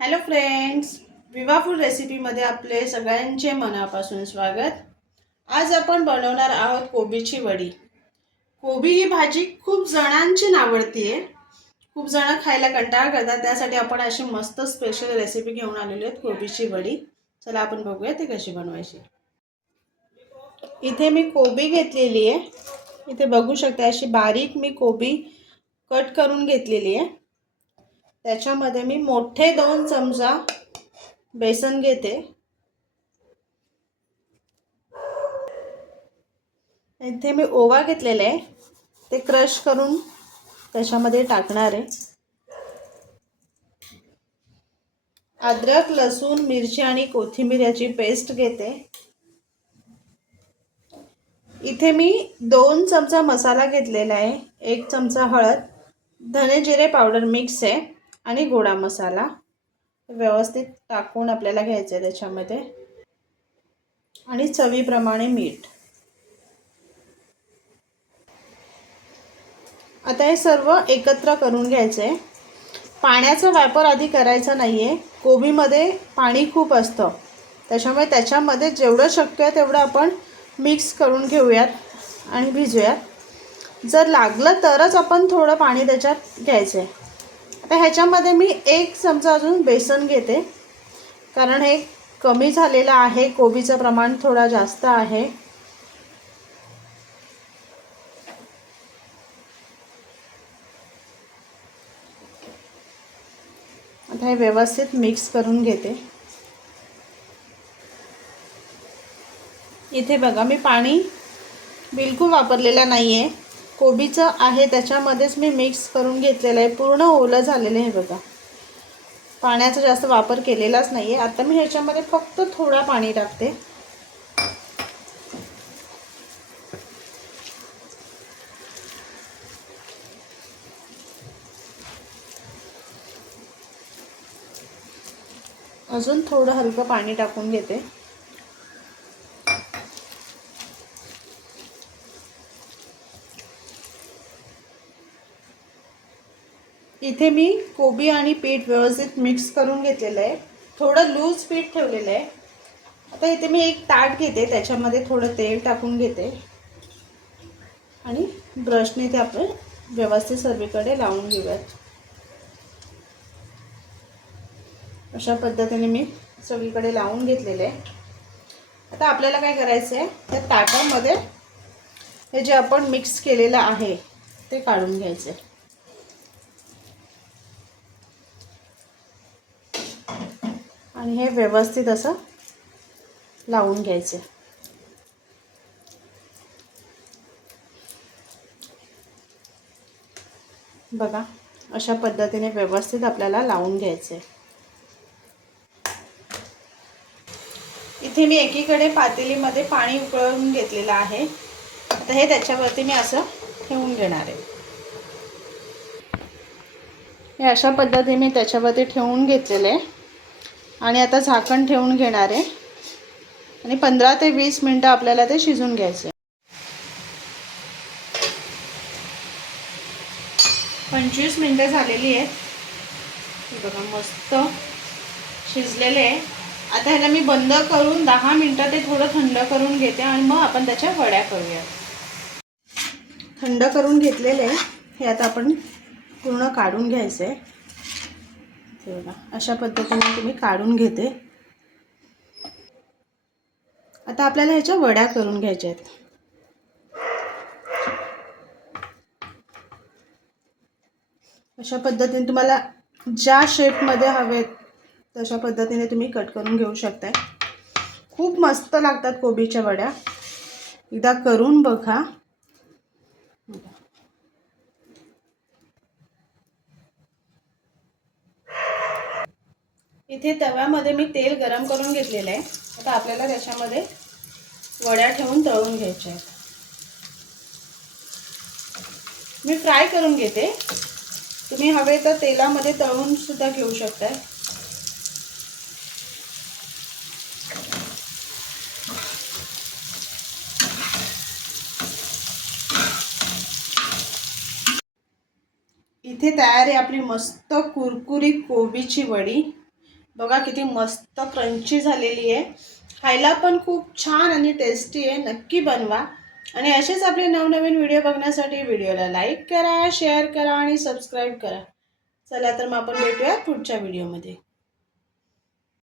Hello friends Viva food रेसिपीमध्ये आपले सगळ्यांचे मनापासून स्वागत. आज आपण बनवणार आहोत कोबीची वडी. कोबी ही भाजी खूप जणांची नावडती आहे खूप जणं खायला कंटाळा करतात. त्यासाठी आपण अशी मस्त स्पेशल रेसिपी घेऊन आलेली आहेत कोबीची वडी. चला आपण बघूया ती कशी बनवायची. इथे मी कोबी घेतलेली आहे इथे बघू शकता अशी बारीक मी कोबी कट करून घेतलेली आहे त्याच्यामध्ये मी मोठे दोन चमचा बेसन घेते. इथे मी ओवा घेतलेला आहे. ते क्रश करून त्याच्यामध्ये टाकणार आहे. अद्रक लसूण मिरची आणि कोथिंबीर याची पेस्ट घेते. इथे मी दोन चमचा मसाला घेतलेला आहे. एक चमचा हळद धने जिरे पावडर मिक्स आहे. आणि गोडा मसाला व्यवस्थित टाकून आपल्याला घ्यायचं आहे त्याच्यामध्ये. आणि चवीप्रमाणे मीठ. आता हे सर्व एकत्र करून घ्यायचं आहे पाण्याचा वापर आधी करायचा नाही आहे कोबीमध्ये पाणी खूप असतं. त्याच्यामुळे त्याच्यामध्ये जेवढं शक्य आहे तेवढं आपण मिक्स करून घेऊयात आणि भिजूयात. जर लागलं तरच आपण थोडं पाणी त्याच्यात घ्यायचं आहे आता ह्याच्यामध्ये मी एक चमचा अजून बेसन घेते. कारण हे कमी झालेलं आहे. कोबीचं प्रमाण थोडा जास्त आहे. आता हे व्यवस्थित मिक्स करून घेते. इथे बघा मी पाणी बिलकुल वापरलेलं नाही आहे कोबीचं आहे त्याच्यामध्येच मी मिक्स करून घेतलेलं आहे. पूर्ण ओलं झालेलं आहे बघा. पाण्याचा जास्त वापर केलेलाच नाही आहे आता मी ह्याच्यामध्ये फक्त थोडा पाणी टाकते. अजून थोडं हलकं पाणी टाकून घेते. इथे मी कोबी आणि पीठ व्यवस्थित मिक्स करून घेतलेलं आहे. थोडं लूज पीठ ठेवलेलं आहे. आता इथे मी एक ताट घेते त्याच्यामध्ये थोडं तेल टाकून घेते. आणि ब्रशने ते आपण व्यवस्थित सर्वीकडे लावून घेऊयात. अशा पद्धतीने मी सगळीकडे लावून घेतलेलं आहे. आता आपल्याला काय करायचं आहे त्या ताटामध्ये हे जे आपण मिक्स केलेलं आहे ते काढून घ्यायचं आहे आणि हे व्यवस्थित असं लावून घ्यायचे. बघा अशा पद्धतीने व्यवस्थित आपल्याला लावून घ्यायचे. इथे मी एकीकडे पातेलीमध्ये पाणी उकळून घेतलेलं आहे. आता हे त्याच्यावरती मी असं ठेवून घेणार आहे. हे अशा पद्धतीने मी त्याच्यावरती ठेवून घेतलेलं आहे. आणि आता झाकण ठेवून घेणार आहे. आणि पंधरा ते वीस मिनटं आपल्याला ते शिजून घ्यायचे. पंचवीस मिनटं झालेली आहेत. बघा मस्त शिजलेले आहे. आता ह्याला मी बंद करून दहा मिनटं ते थोडं थंड करून घेते आणि मग आपण त्याच्या वड्या करूया. थंड करून घेतलेले आहे. हे आता आपण पूर्ण काढून घ्यायचं आहे. हे बघा अशा पद्धतीने तुम्ही काढून घेते. आता आपल्याला ह्याच्या वड्या करून घ्यायच्या आहेत. अशा पद्धतीने तुम्हाला ज्या शेपमध्ये हवेत तशा पद्धतीने तुम्ही कट करून घेऊ शकताय. खूप मस्त लागतात कोबीच्या वड्या. एकदा करून बघा. इथे तव्यामध्ये मी तेल गरम करून घेतलेलं आहे. आता आपल्याला त्याच्यामध्ये वड्या ठेवून तळून घ्यायच्या आहेत. मी फ्राय करून घेते. तुम्ही हवे तर तेलामध्ये तळून सुद्धा घेऊ शकताय. इथे तयार आहे आपली मस्त कुरकुरी कोबीची वडी. बघा किती मस्त क्रंची झालेली आहे. खायला पण खूप छान आणि टेस्टी आहे. नक्की बनवा. आणि असेच आपले नवनवीन व्हिडिओ बघण्यासाठी व्हिडिओला लाईक करा शेअर करा आणि सबस्क्राईब करा. चला तर मग आपण भेटूया पुढच्या व्हिडिओमध्ये